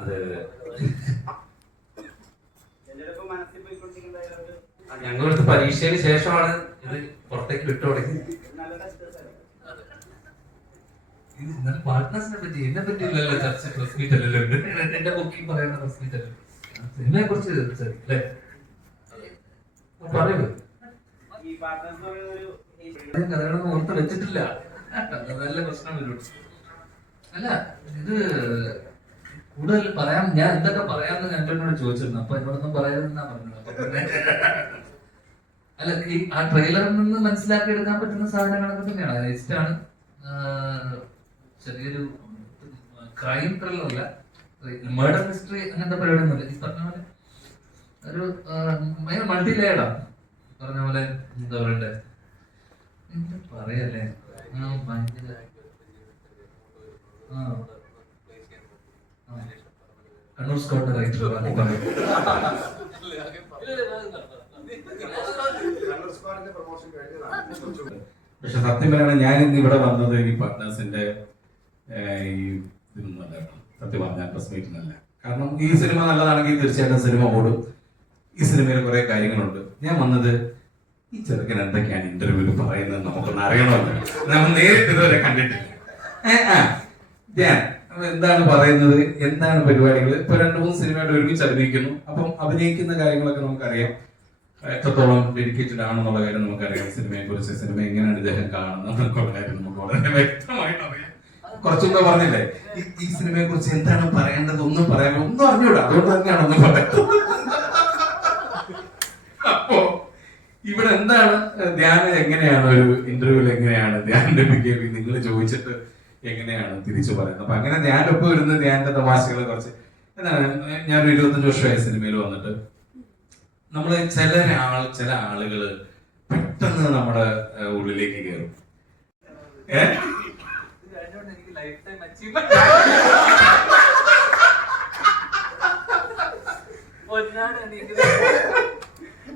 അതെ ഞങ്ങളടുത്ത് പരീക്ഷയ്ക്ക് ശേഷമാണ് ഇത് പുറത്തേക്ക് വിട്ടു തുടങ്ങിയത് പാർട്ട്നേഴ്സിനെ പറ്റി എന്നെ പറ്റി ഇല്ലല്ലോ ചർച്ച പ്രസ് മീറ്റ് അല്ലല്ലോ. എന്റെ ബുക്കിംഗ് പറയുന്ന പ്രസ് മീറ്റ് അല്ലല്ലോ സിനിമയെ കുറിച്ച് അല്ലേ? പറയൂ. കഥകളൊന്നും ഓർത്ത് വെച്ചിട്ടില്ല. നല്ല പ്രശ്നം വരും. അല്ല ഇത് കൂടുതൽ പറയാം ഞാൻ എന്തൊക്കെ പറയാമെന്ന് ഞാൻ എന്നോട് ചോദിച്ചിരുന്നു. അപ്പൊ എന്നോടൊന്നും പറയാതെന്നാ പറഞ്ഞത് അല്ല ഈ ആ ട്രെയിലറിൽ നിന്ന് മനസ്സിലാക്കി എടുക്കാൻ പറ്റുന്ന സാധനങ്ങളൊക്കെ തന്നെയാണ്. ഇഷ്ടമാണ്. ചെറിയൊരു ക്രൈം ത്രില്ലറല്ല മേഡർ മിസ്റ്ററി അങ്ങനത്തെ പരിപാടിയൊന്നുമില്ല. ഈ പറഞ്ഞ പോലെ ഒരു ഭയങ്കര മൾട്ടി ലേഡാ പറഞ്ഞ പോലെ എന്താ പറയണ്ടേ? പറയല്ലേ? ഭയങ്കര ആ. കണ്ണൂർ സ്കോട്ട് റൈറ്റർ പക്ഷെ സത്യം പറയണ ഞാൻ ഇന്ന് ഇവിടെ വന്നത് ഈ പാർട്ട്നേഴ്സിന്റെ ഈ ഇതൊന്നുമല്ല. സത്യം പറഞ്ഞാൽ പ്രസ് മീറ്റിനല്ല കാരണം ഈ സിനിമ നല്ലതാണെങ്കിൽ തീർച്ചയായിട്ടും സിനിമ ഓടും. ഈ സിനിമയിൽ കുറെ കാര്യങ്ങളുണ്ട്. ഞാൻ വന്നത് ഈ ചെറുക്കൻ എന്തൊക്കെയാണ് ഇന്റർവ്യൂവിൽ പറയുന്നത് നമുക്കൊന്ന് അറിയണമല്ലോ. നമ്മൾ നേരിട്ട് ഇതുവരെ കണ്ടിട്ടില്ല. എന്താണ് പറയുന്നത്? എന്താണ് പരിപാടികൾ ഇപ്പൊ രണ്ടു മൂന്ന് സിനിമയായിട്ട് ഒരുമിച്ച് അഭിനയിക്കുന്നു. അപ്പം അഭിനയിക്കുന്ന കാര്യങ്ങളൊക്കെ നമുക്കറിയാം. എത്രത്തോളം ഡെഡിക്കേറ്റഡ് ആണെന്നുള്ള കാര്യം നമുക്കറിയാം. സിനിമയെ കുറിച്ച് സിനിമ എങ്ങനെയാണ് ഇദ്ദേഹം കാണുന്നത് എന്നൊക്കെയുള്ള കാര്യം നമുക്ക് വളരെ വ്യക്തമായിട്ട് അറിയാം. കുറച്ചുകൂടെ പറഞ്ഞില്ലേ? ഈ സിനിമയെ കുറിച്ച് എന്താണ് പറയേണ്ടത്? ഒന്നും പറയാൻ ഒന്നും അറിഞ്ഞൂടാ. അതുകൊണ്ട് തന്നെയാണ് ഒന്നും പറയുന്നത് അപ്പോ ഇവിടെ എന്താണ്? ധ്യാനം എങ്ങനെയാണ്? ഒരു ഇന്റർവ്യൂവിൽ എങ്ങനെയാണ് ധ്യാനം ലഭിക്കുക നിങ്ങൾ ചോദിച്ചിട്ട് എങ്ങനെയാണ് തിരിച്ചു പറയുന്നത്? അപ്പൊ അങ്ങനെ ധ്യാനൊപ്പം ഇരുന്ന് ധ്യാന്റെ തമാശകൾ കുറച്ച് എന്താണ് ഞാനൊരു ഇരുപത്തഞ്ച് വർഷമായ സിനിമയിൽ വന്നിട്ട് നമ്മൾ ചില ആൾ ചില ആളുകൾ പെട്ടെന്ന് നമ്മുടെ ഉള്ളിലേക്ക് കയറും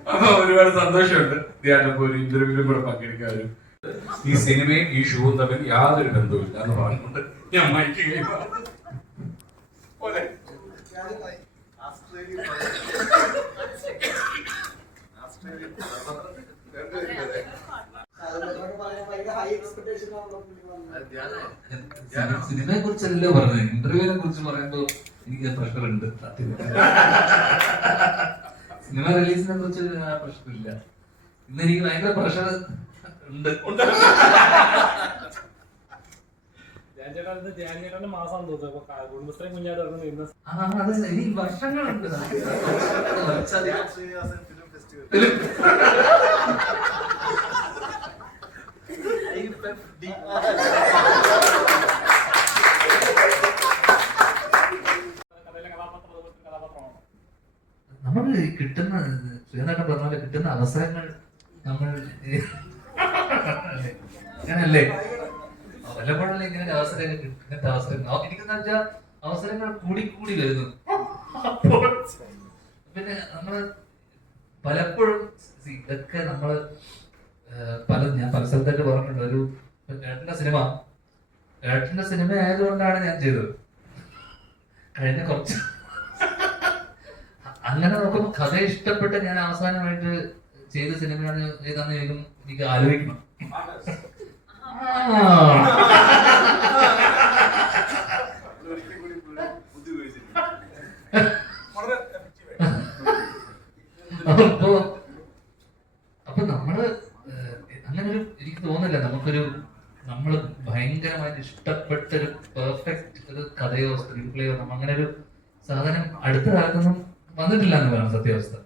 അപ്പൊ ഒരുപാട് സന്തോഷമുണ്ട്. ധ്യാനപ്പോ ഒരു ഇന്റർവ്യൂവിലും കൂടെ പങ്കെടുക്കാനും ഈ സിനിമയും ഈ ഷൂവും തമ്മിൽ യാതൊരു ബന്ധവുമില്ല എന്ന് പറഞ്ഞുകൊണ്ട് ഞാൻ മയക്കുകയും സിനിമയെ കുറിച്ചല്ലേ പറഞ്ഞത്? ഇന്റർവ്യൂവിനെ കുറിച്ച് പറയുമ്പോ എനിക്ക് പ്രഷർ ഉണ്ട്. സിനിമ റിലീസിനെ കുറിച്ച് പ്രശ്നമില്ല ഇന്ന് എനിക്ക് ഭയങ്കര പ്രഷർ ഉണ്ട്. ഉണ്ട്. വർഷങ്ങളുണ്ട്. കിട്ടുന്ന ശ്രീനാഥൻ പറഞ്ഞ പോലെ കിട്ടുന്ന അവസരങ്ങൾ നമ്മൾ അങ്ങനല്ലേ ഇങ്ങനെ അവസരങ്ങൾ ഇങ്ങനത്തെ അവസരങ്ങൾ എനിക്കെന്ന് വെച്ചാൽ അവസരങ്ങൾ കൂടി കൂടി വരുന്നു. പിന്നെ നമ്മൾ പലപ്പോഴും ഇതൊക്കെ നമ്മൾ പല ഞാൻ പല സ്ഥലത്തൊക്കെ പറഞ്ഞിട്ടുണ്ട്. ഒരു ഏട്ടന്റെ സിനിമ. ഏട്ടന്റെ സിനിമ ആയതുകൊണ്ടാണ് ഞാൻ ചെയ്തത്. കഴിഞ്ഞ കുറച്ച് അങ്ങനെ നോക്കുമ്പോൾ കഥ ഇഷ്ടപ്പെട്ട് ഞാൻ അവസാനമായിട്ട് ചെയ്ത സിനിമയാണ് ഏതാന്ന് ചോദിക്കും? എനിക്ക് ആലോചിക്കണം. അപ്പോ അപ്പൊ നമ്മൾ അങ്ങനെ ഒരു എനിക്ക് തോന്നില്ല നമുക്കൊരു നമ്മൾ ഭയങ്കരമായിട്ട് ഇഷ്ടപ്പെട്ട ഒരു പെർഫെക്റ്റ് ഒരു കഥയോ സ്ക്രീൻ പ്ലേയോ നമ്മൾ അങ്ങനെ ഒരു സാധനം അടുത്ത കാലത്തൊന്നും വന്നിട്ടില്ല എന്ന് പറയാം സത്യാവസ്ഥ.